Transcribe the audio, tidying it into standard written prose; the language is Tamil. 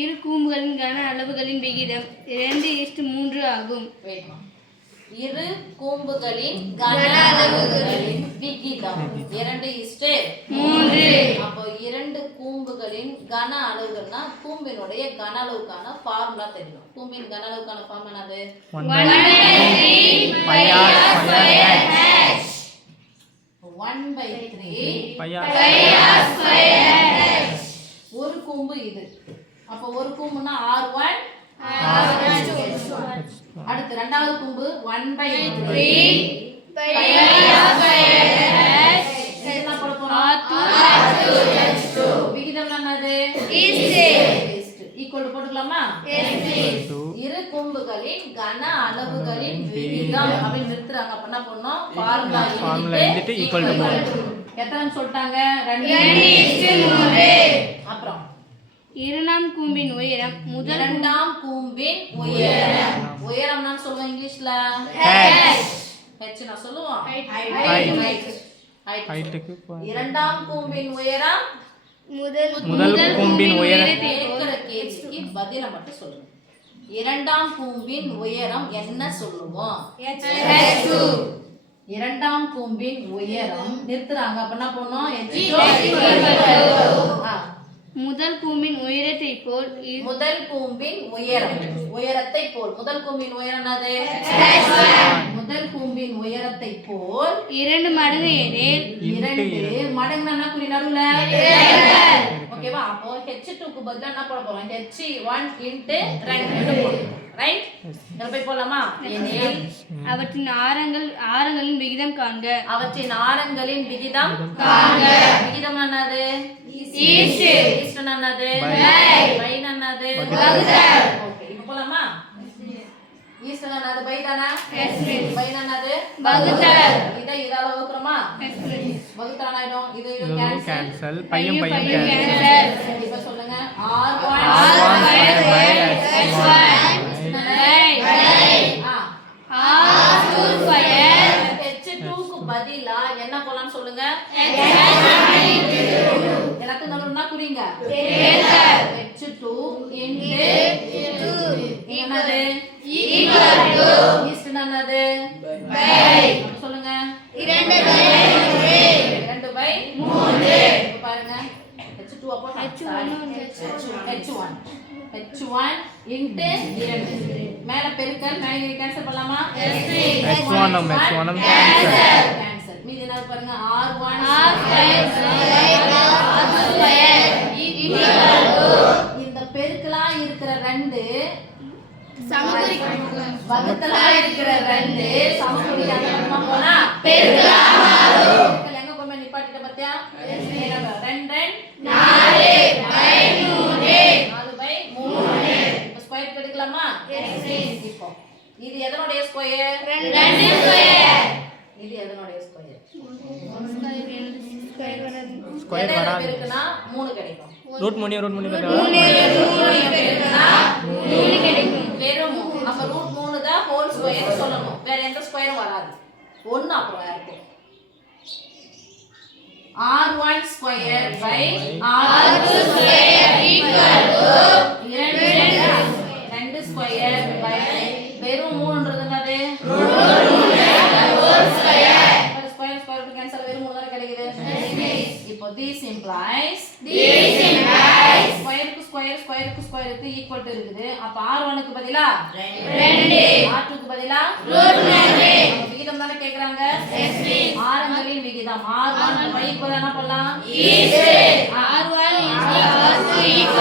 இரு கூம்புகளின் கன அளவுகளின் விகிதம் 2:3 ஆகும். இரு கூம்புகளின் கன அளவுகளின் விகிதம் 2:3. அப்போ இரண்டு கூம்புகளின் கன அளவுகள்னா கூம்பினுடைய கன அளவுக்கான ஃபார்முலா தெரியும். கூம்பின் கன அளவுக்கான ஃபார்முலா என்னது? 1/3 ஒரு கூம்பு இது. அப்போ ஒரு கூம்புனா R1 அடுத்து இரண்டாவது கூம்பு 1/3 என்ன போட போறோம்? விகிதம் என்னது? ஈக்குவல் போட்டுக்கலாமா? இரு கூம்புகளின் கன அளவுகளின் விகிதம் அப்படி நிறுத்துறாங்க. அப்ப என்ன பண்ணோம்? ஃபார்முலா எழுதிட்டு ஈக்குவல் டு எத்தனை சொல்லிட்டாங்க? 2:3. அப்புறம் இரண்டாம் கூம்பின் உயரம் இரண்டாம் கூம்பின் உயரம் உயரம் நான் சொல்லுவேன் இங்கிலீஷ்ல h நான் சொல்லுவோம் ஹைட்டுக்கு இரண்டாம் கூம்பின் உயரம் முதல் கூம்பின் உயரம் கேக்குற கேள்விக்கு பதில மட்டும் சொல்லுங்க. இரண்டாம் கூம்பின் உயரம் என்ன சொல்லுவோம்? h2. இரண்டாம் கூம்பின் உயரம் நிறுத்துறாங்க. அப்ப என்ன பண்ணோம்? முதல் கூம்பின் உயரத்தை போல் முதல் கூம்பின் உயரம் உயரத்தை போல் முதல் கூம்பின் உயரம் என்னது? முதல் கூம்பின் உயரத்தை போல் 2 மடங்கு எனில் 2 மடங்குனா குறி நடுவுல ஓகேவா? அப்போ h2 க்கு பதிலா என்ன போட போறோம்? h1 * 2 right? நம்ம போய் போலாமா? எனில் அவற்றின் ஆரங்களின் விகிதம் காண்க. அவற்றின் ஆரங்களின் விகிதம் காண்க. விகிதம் என்னது? ஈஸ்ட் என்னது? பை என்னது? வகுத்தல். ஓகே இப்போ போலாமா? ஈஸ்ட் என்னது? பை தானா? பை என்னது? வகுத்தல். இதால வகுக்குறோமா? வகுத்தல் ஆயிடும். இது கேன்சல் பையும் கேன்சல். இப்போ சொல்லுங்க R1 h2 க்கு பதிலா என்ன போலாம் சொல்லுங்க? எனக்கு நடுவுனா குறிங்க h2 * என்னது? ஈஸ்ட் என்னது? சொல்லுங்க 2/3 பாருங்க h2 அப்போ h1 * 2 மேல பெருக்கல் மேல கேன்சல் பண்ணலாமா? h1 cancel. மீதி என்ன பாருங்க? R1 இந்த பெருக்கலா இருக்கிற 2 வகுத்தலா இருக்கிற 2 சமக்குறி அந்த பக்கமா போனா பெருக்கலா மாறும். பெருக்கல் எங்க கொண்டு நிப்பாட்டிட்ட பாத்தியா? 2 4/3 ஸ்கொயர் எடுக்கலாமா? இப்போ இது எதனுடைய ஸ்கொயர்? 2 ஸ்கொயர். இது எதனுடைய ஸ்கொயர்? ஸ்கொயர் வராது. பெருக்குனா 3 கிடைக்கும். ரூட் 3 பெருக்குனா 3 கிடைக்கும். வெறும் அப்ப √3 தான் ஹோல் ஸ்கொயர் சொல்லணும். வேற எந்த ஸ்கொயரும் வராது. 1 அப்புறம் இருக்கும். R1 square by R2 square equal to 2 square by வெறும் 3ன்றது என்னது? whole square. Square square to cancel வெறும் 3 தான் கிடைக்குது. இப்போ this implies ஸ்கொயருக்கு ஸ்கொயருக்கு ஈக்குவல் டு இருக்குது. அப்ப R1 க்கு பதிலா 2 R2 க்கு பதிலா √2 விகிதம் தான கேக்குறாங்க. ஆரங்களின் விகிதம் R1 y = என்ன பண்ணலாம்? R1 * R2 =